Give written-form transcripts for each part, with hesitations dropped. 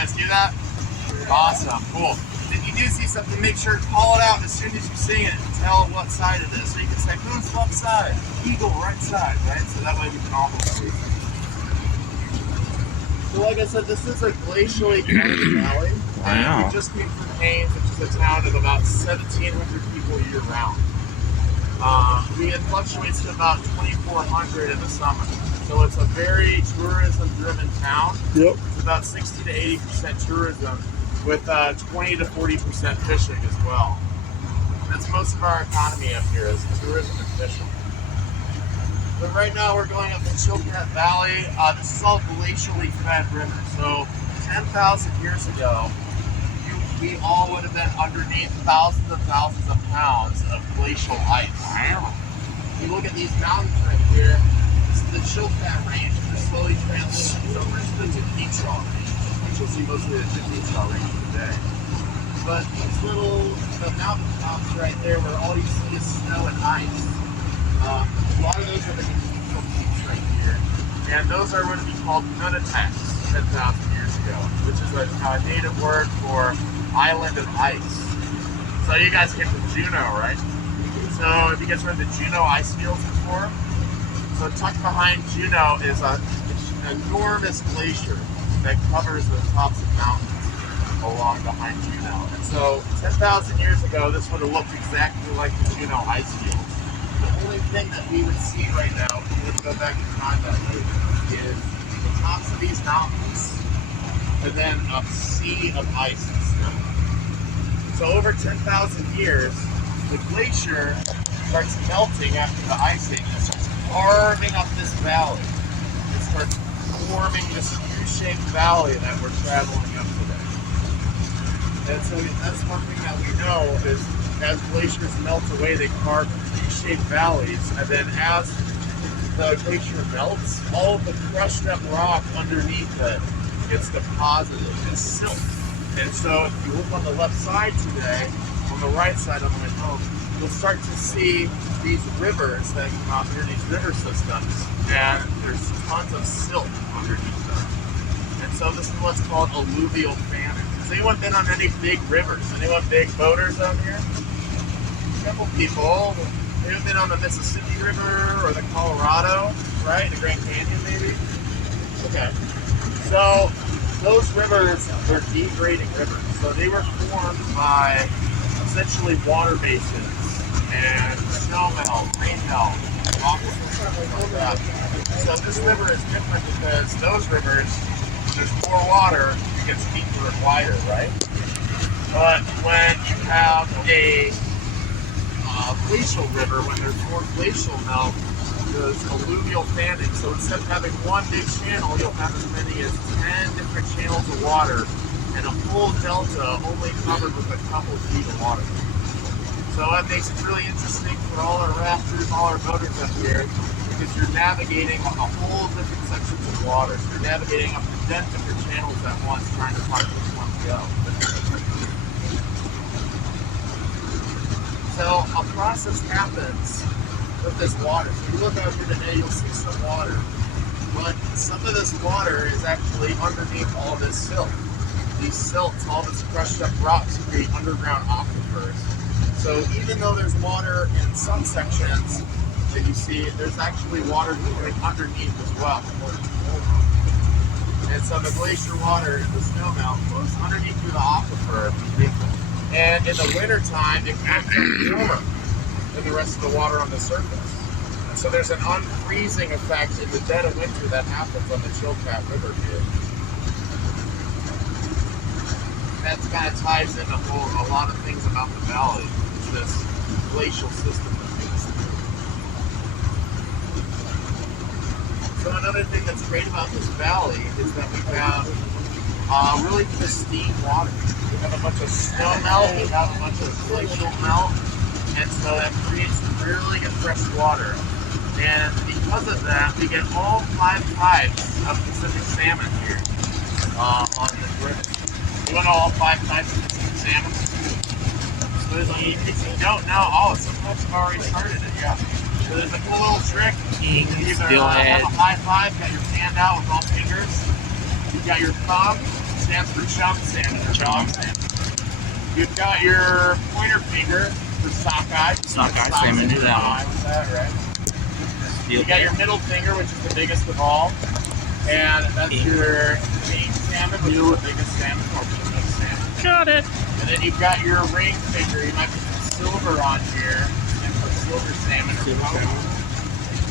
guys do that? Awesome, cool. If you do see something, make sure to call it out as soon as you see it and tell what side it is. So you can say, moon's left side, eagle right side, right? So that way we can all see. So like I said, this is a glacially covered valley. And we just came from Haines, which is a town of about 1,700 people year round. It fluctuates to about 2,400 in the summer. So it's a very tourism-driven town. Yep. It's about 60 to 80% tourism, with 20 to 40% fishing as well. That's most of our economy up here is tourism and fishing. But right now we're going up the Chilkat Valley. This is all glacially fed river. So 10,000 years ago, we all would have been underneath thousands and thousands of pounds of glacial ice. If you look at these mountains right here, this is the Chilkat Range, and it slowly transitions over into the Tindichal Range, which you'll see mostly the Tindichal Range today. But these little mountain tops right there, where all you see is snow and ice, a lot of those are the Tindichal peaks right here, and those are what would be called nunataks 10,000 years ago, which is a native word for island of ice. So you guys came from Juneau, right? So have you guys heard the Juneau ice fields before? So tucked behind Juneau is an enormous glacier that covers the tops of mountains along behind Juneau. And so 10,000 years ago, this would have looked exactly like the Juneau ice fields. The only thing that we would see right now, if we were to go back in time that way, is the tops of these mountains and then a sea of ice and snow. So over 10,000 years, the glacier starts melting after the icing and starts carving up this valley. It starts forming this U-shaped valley that we're traveling up today. And so that's one thing that we know is as glaciers melt away, they carve U-shaped valleys, and then as the glacier melts, all of the crushed up rock underneath it gets deposited as silt. And so if you look on the left side today, on the right side on the way home, you'll start to see these rivers that come out here, these river systems, and there's tons of silt underneath them. And so this is what's called alluvial fanning. Has anyone been on any big rivers? Anyone big boaters out here? A couple people. They've been on the Mississippi River or the Colorado, right? The Grand Canyon, maybe? Okay. So those rivers were degrading rivers. So they were formed by essentially water basins and snow melt, rain melt, rock like that. So this river is different because those rivers, there's more water, it gets deeper and wider, right? But when you have a glacial river, when there's more glacial melt, there's alluvial fanning. So instead of having one big channel, you'll have as many as 10 different channels of water and a whole delta only covered with a couple feet of water. So that makes it really interesting for all our rafters, all our boaters up here, because you're navigating a whole different sections of water. So you're navigating up to 10 different channels at once, trying to find which one to go. So a process happens with this water. If you look out here today, you'll see some water. But some of this water is actually underneath all this silt. These silts, all this crushed up rocks, create underground aquifers. So even though there's water in some sections that you see, there's actually water going underneath as well. And so the glacier water and the snow melt goes underneath through the aquifer. And in the wintertime, it comes up warmer than the rest of the water on the surface. And so there's an unfreezing effect in the dead of winter that happens on the Chilkat River here. That kind of ties in a lot of things about the valley, this glacial system that moves through. So another thing that's great about this valley is that we have really pristine water. We have a bunch of snow melt, we have a bunch of glacial melt, and so that creates really good fresh water. And because of that, we get all 5 types of Pacific salmon here on this river. You want to know all 5 types of Pacific salmon? So if you don't know, some folks have already started it, yeah. So there's a cool little trick. You can either have a high five, got your hand out with all fingers. You got your thumb stands for chum salmon or dog salmon. You've got your pointer finger for sockeye. Sockeye salmon, do that one. Right? You got your middle finger, which is the biggest of all, and that's your king salmon, which is the biggest salmon, or the biggest salmon. Got it. And then you've got your ring finger. You might put some silver on here, and put silver salmon or silver.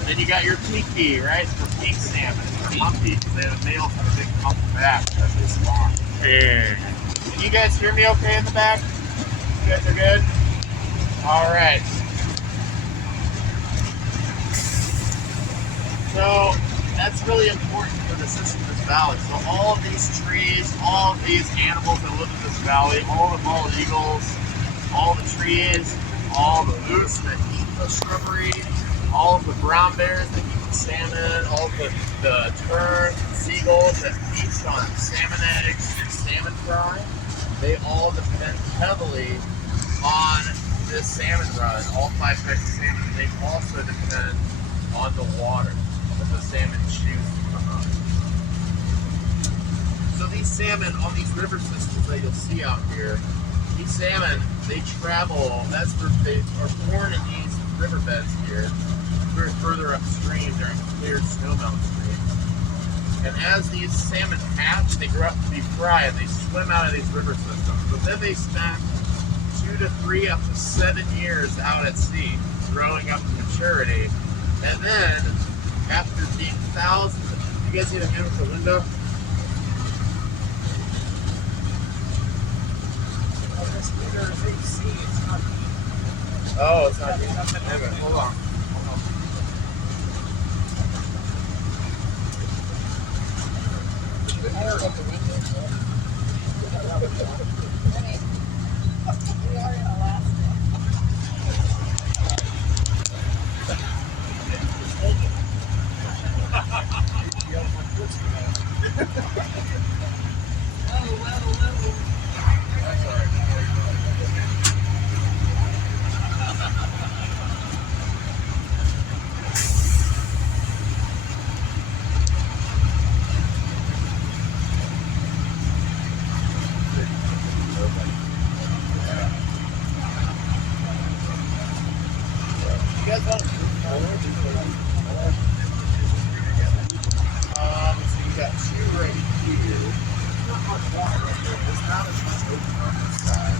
And then you got your pinky, right, for pink salmon. Or humpy, because the males have a big hump back as they spawn. Yeah. Can you guys hear me okay in the back? You guys are good? All right. So that's really important for the Siskiyous Valley. So all of these trees, all of these animals that live in this valley, all the bald eagles, all the trees, all the moose that eat the shrubbery, all of the brown bears that eat the salmon, all of the terns, the seagulls that feast on salmon eggs and salmon fry, they all depend heavily on this salmon run, all 5 types of salmon. They also depend on the water that the salmon choose to come up. So these salmon on these river systems that you'll see out here, these salmon, they travel, that's where they are born in these riverbeds here, further upstream during clear snowmelt streams. And as these salmon hatch, they grow up to be fry and they swim out of these river systems. But then they spend 2 to 3 up to 7 years out at sea, growing up to maturity. And then, after being thousands of, you guys see the man with the window? Oh, it's not. Hold on. We are in Alaska. You guys want to so you got 2 right here. Not much water right here. There's not as much open on this side.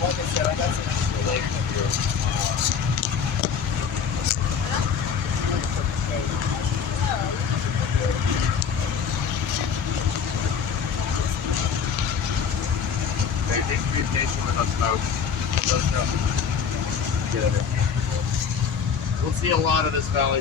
Like I said, I got some extra legs up here. They need to be patient with us, folks. Get it. We'll see a lot of this valley.